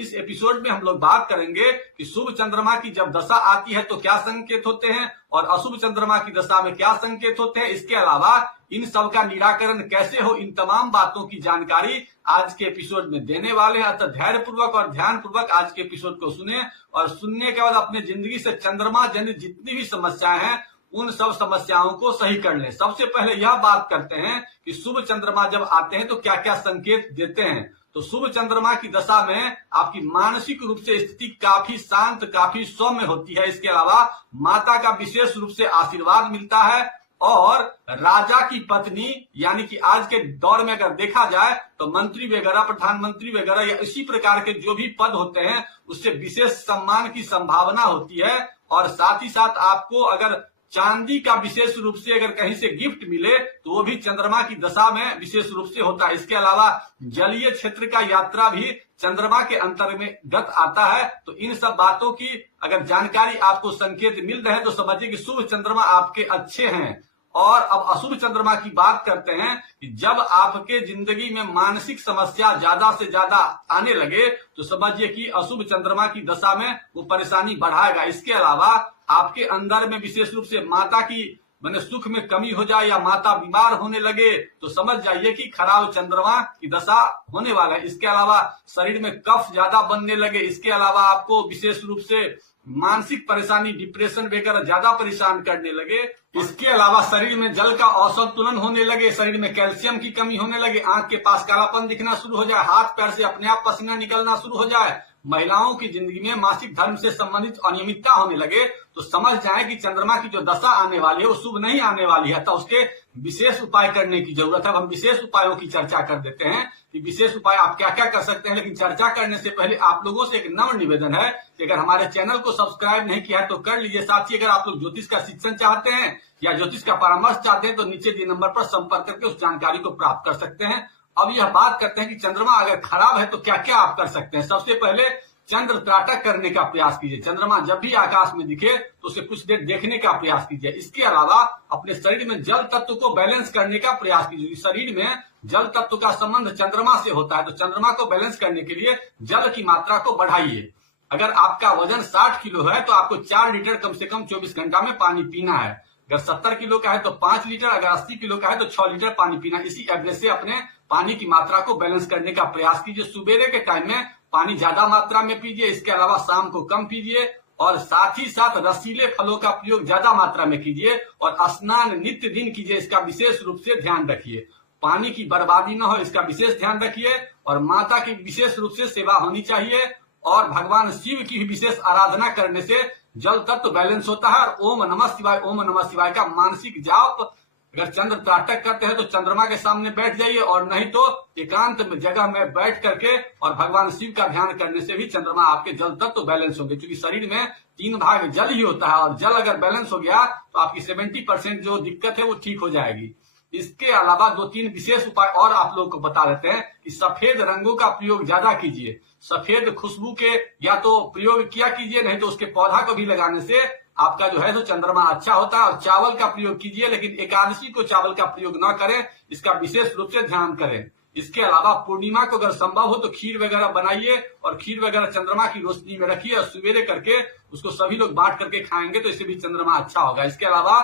इस एपिसोड में हम लोग बात करेंगे कि शुभ चंद्रमा की जब दशा आती है तो क्या संकेत होते हैं और अशुभ चंद्रमा की दशा में क्या संकेत होते हैं। इसके अलावा इन सब का निराकरण कैसे हो, इन तमाम बातों की जानकारी आज के एपिसोड में देने वाले हैं। अतः धैर्य पूर्वक और ध्यान पूर्वक आज के एपिसोड को सुने और सुनने के बाद अपने जिंदगी से चंद्रमा जनित जितनी भी समस्याएं हैं उन सब समस्याओं को सही कर लें। सबसे पहले यह बात करते हैं कि शुभ चंद्रमा जब आते हैं तो क्या क्या संकेत देते हैं। तो शुभ चंद्रमा की दशा में आपकी मानसिक रूप से स्थिति काफी शांत, काफी सौम्य होती है। इसके अलावा माता का विशेष रूप से आशीर्वाद मिलता है और राजा की पत्नी यानी कि आज के दौर में अगर देखा जाए तो मंत्री वगैरह, प्रधानमंत्री वगैरह या इसी प्रकार के जो भी पद होते हैं उससे विशेष सम्मान की संभावना होती है। और साथ ही साथ आपको अगर चांदी का विशेष रूप से अगर कहीं से गिफ्ट मिले तो वो भी चंद्रमा की दशा में विशेष रूप से होता है। इसके अलावा जलीय क्षेत्र का यात्रा भी चंद्रमा के अंतर्गत आता है। तो इन सब बातों की अगर जानकारी आपको संकेत मिल रहे हैं तो समझिए कि शुभ चंद्रमा आपके अच्छे हैं। और अब अशुभ चंद्रमा की बात करते हैं कि जब आपके जिंदगी में मानसिक समस्या ज्यादा से ज्यादा आने लगे तो समझिए कि अशुभ चंद्रमा की दशा में वो परेशानी बढ़ाएगा। इसके अलावा आपके अंदर में विशेष रूप से माता की सुख में कमी हो जाए या माता बीमार होने लगे तो समझ जाइए कि खराब चंद्रमा की दशा होने वाला है। इसके अलावा शरीर में कफ ज्यादा बनने लगे, इसके अलावा आपको विशेष रूप से मानसिक परेशानी, डिप्रेशन वगैरह ज्यादा परेशान करने लगे। इसके अलावा शरीर में जल का असंतुलन होने लगे, शरीर में कैल्शियम की कमी होने लगे, आंख के पास कालापन दिखना शुरू हो जाए, हाथ पैर से अपने आप पसीना निकलना शुरू हो जाए, महिलाओं की जिंदगी में मासिक धर्म से संबंधित अनियमितता होने लगे तो समझ जाएं कि चंद्रमा की जो दशा आने वाली है वो शुभ नहीं आने वाली है। तो उसके विशेष उपाय करने की जरूरत है। अब हम विशेष उपायों की चर्चा कर देते हैं कि विशेष उपाय आप क्या क्या कर सकते हैं। लेकिन चर्चा करने से पहले आप लोगों से एक नम्र निवेदन है कि अगर हमारे चैनल को सब्सक्राइब नहीं किया है तो कर लीजिए। साथ ही अगर आप लोग ज्योतिष का शिक्षण चाहते हैं या ज्योतिष का परामर्श चाहते हैं तो नीचे दिए नंबर पर संपर्क करके उस जानकारी को प्राप्त कर सकते हैं। अब यह बात करते हैं कि चंद्रमा अगर खराब है तो क्या क्या आप कर सकते हैं। सबसे पहले चंद्र त्राटक करने का प्रयास कीजिए। चंद्रमा जब भी आकाश में दिखे तो उसे कुछ देर देखने का प्रयास कीजिए। इसके अलावा अपने शरीर में जल तत्व को बैलेंस करने का प्रयास कीजिए। शरीर में जल तत्व का संबंध चंद्रमा से होता है तो चंद्रमा को बैलेंस करने के लिए जल की मात्रा को बढ़ाइए। अगर आपका वजन 60 किलो है तो आपको 4 लीटर कम से कम 24 घंटा में पानी पीना है। अगर 70 किलो का है तो 5 लीटर, अगर 80 किलो का है तो 6 लीटर पानी पीना। इसी एवरेज से अपने पानी की मात्रा को बैलेंस करने का प्रयास कीजिए। सुबेरे के टाइम में पानी ज्यादा मात्रा में पीजिए, इसके अलावा शाम को कम पीजिए और साथ ही साथ रसीले फलों का प्रयोग ज्यादा मात्रा में कीजिए और स्नान नित्य दिन कीजिए। इसका विशेष रूप से ध्यान रखिए। पानी की बर्बादी न हो इसका विशेष ध्यान रखिए और माता की विशेष रूप से सेवा होनी चाहिए और भगवान शिव की भी विशेष आराधना करने से जल तत्व बैलेंस होता है। और ओम नमः शिवाय, ओम नमः शिवाय का मानसिक जाप अगर चंद्र त्राटक करते हैं तो चंद्रमा के सामने बैठ जाइए और नहीं तो एकांत जगह में बैठ करके और भगवान शिव का ध्यान करने से भी चंद्रमा आपके जल तत्व बैलेंस होंगे। क्योंकि शरीर में 3 भाग जल ही होता है और जल अगर बैलेंस हो गया तो आपकी 70% जो दिक्कत है वो ठीक हो जाएगी। इसके अलावा 2-3 विशेष उपाय और आप लोगों को बता देते हैं कि सफेद रंगों का प्रयोग ज्यादा कीजिए। सफेद खुशबू के या तो प्रयोग किया कीजिए, नहीं तो उसके पौधा को भी लगाने से आपका जो है तो चंद्रमा अच्छा होता है। और चावल का प्रयोग कीजिए, लेकिन एकादशी को चावल का प्रयोग न करें, इसका विशेष रूप से ध्यान करें। इसके अलावा पूर्णिमा को अगर संभव हो तो खीर वगैरह बनाइए और खीर वगैरह चंद्रमा की रोशनी में रखिए और सवेरे करके उसको सभी लोग बांट करके खाएंगे तो इससे भी चंद्रमा अच्छा होगा। इसके अलावा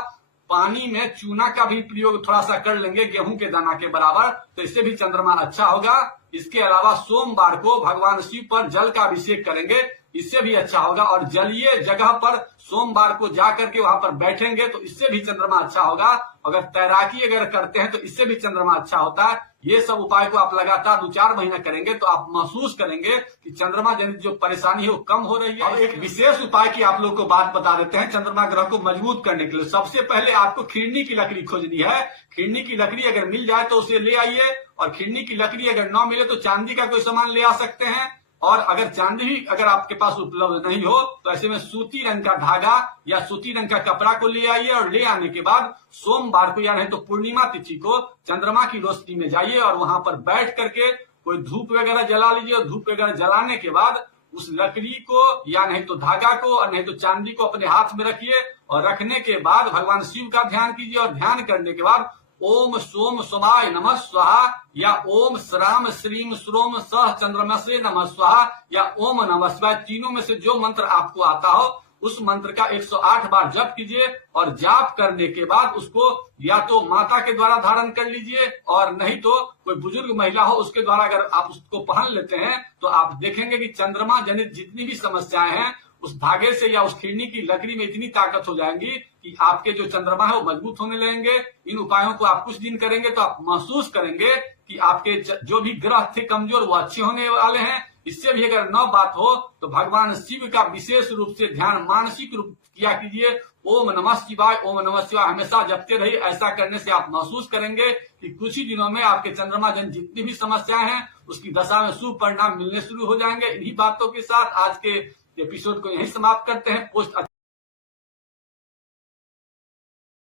पानी में चूना का भी प्रयोग थोड़ा सा कर लेंगे गेहूं के दाना के बराबर तो इससे भी चंद्रमा अच्छा होगा। इसके अलावा सोमवार को भगवान शिव पर जल का अभिषेक करेंगे, इससे भी अच्छा होगा। और जलीय जगह पर सोमवार को जाकर के वहां पर बैठेंगे तो इससे भी चंद्रमा अच्छा होगा। अगर तैराकी अगर करते हैं तो इससे भी चंद्रमा अच्छा होता है। ये सब उपाय को आप लगातार 2-4 महीना करेंगे तो आप महसूस करेंगे कि चंद्रमा जनित जो परेशानी है वो कम हो रही है। और एक विशेष उपाय की आप लोग को बात बता देते हैं चंद्रमा ग्रह को मजबूत करने के लिए। सबसे पहले आपको खिरनी की लकड़ी खोजनी है। खिरनी की लकड़ी अगर मिल जाए तो उसे ले आइए और खिरनी की लकड़ी अगर न मिले तो चांदी का कोई सामान ले आ सकते हैं। और अगर चांदी भी अगर आपके पास उपलब्ध नहीं हो तो ऐसे में सूती रंग का धागा या सूती रंग का कपड़ा को ले आइए और ले आने के बाद सोमवार को या नहीं तो पूर्णिमा तिथि को चंद्रमा की रोशनी में जाइए और वहां पर बैठ करके कोई धूप वगैरह जला लीजिए। और धूप वगैरह जलाने के बाद उस लकड़ी को या नहीं तो धागा को और नहीं तो चांदी को अपने हाथ में रखिए और रखने के बाद भगवान शिव का ध्यान कीजिए और ध्यान करने के बाद ओम सोम सोमाय नमः स्वाहा या ओम श्राम श्रीम श्रोम सह चंद्रमसे नमः स्वाहा या ओम नमः शिवाय, तीनों में से जो मंत्र आपको आता हो उस मंत्र का 108 बार जप कीजिए और जाप करने के बाद उसको या तो माता के द्वारा धारण कर लीजिए और नहीं तो कोई बुजुर्ग महिला हो उसके द्वारा अगर आप उसको पहन लेते हैं तो आप देखेंगे कि चंद्रमा जनित जितनी भी समस्याएं हैं उस धागे से या उस खिड़नी की लकड़ी में इतनी ताकत हो जाएंगी कि आपके जो चंद्रमा है वो मजबूत होने लगेंगे। इन उपायों को आप कुछ दिन करेंगे तो आप महसूस करेंगे कि आपके जो भी ग्रह थे कमजोर वो अच्छे होने वाले हैं। इससे भी अगर न बात हो तो भगवान शिव का विशेष रूप से ध्यान मानसिक रूप किया कीजिए। ओम नमः शिवाय, ओम नमः शिवाय हमेशा जपते रहिए। ऐसा करने से आप महसूस करेंगे कि कुछ ही दिनों में आपके चंद्रमा जन जितनी भी समस्याएं हैं उसकी दशा में शुभ परिणाम मिलने शुरू हो जाएंगे। इन्हीं बातों के साथ आज के एपिसोड को यहीं समाप्त करते हैं। पोस्ट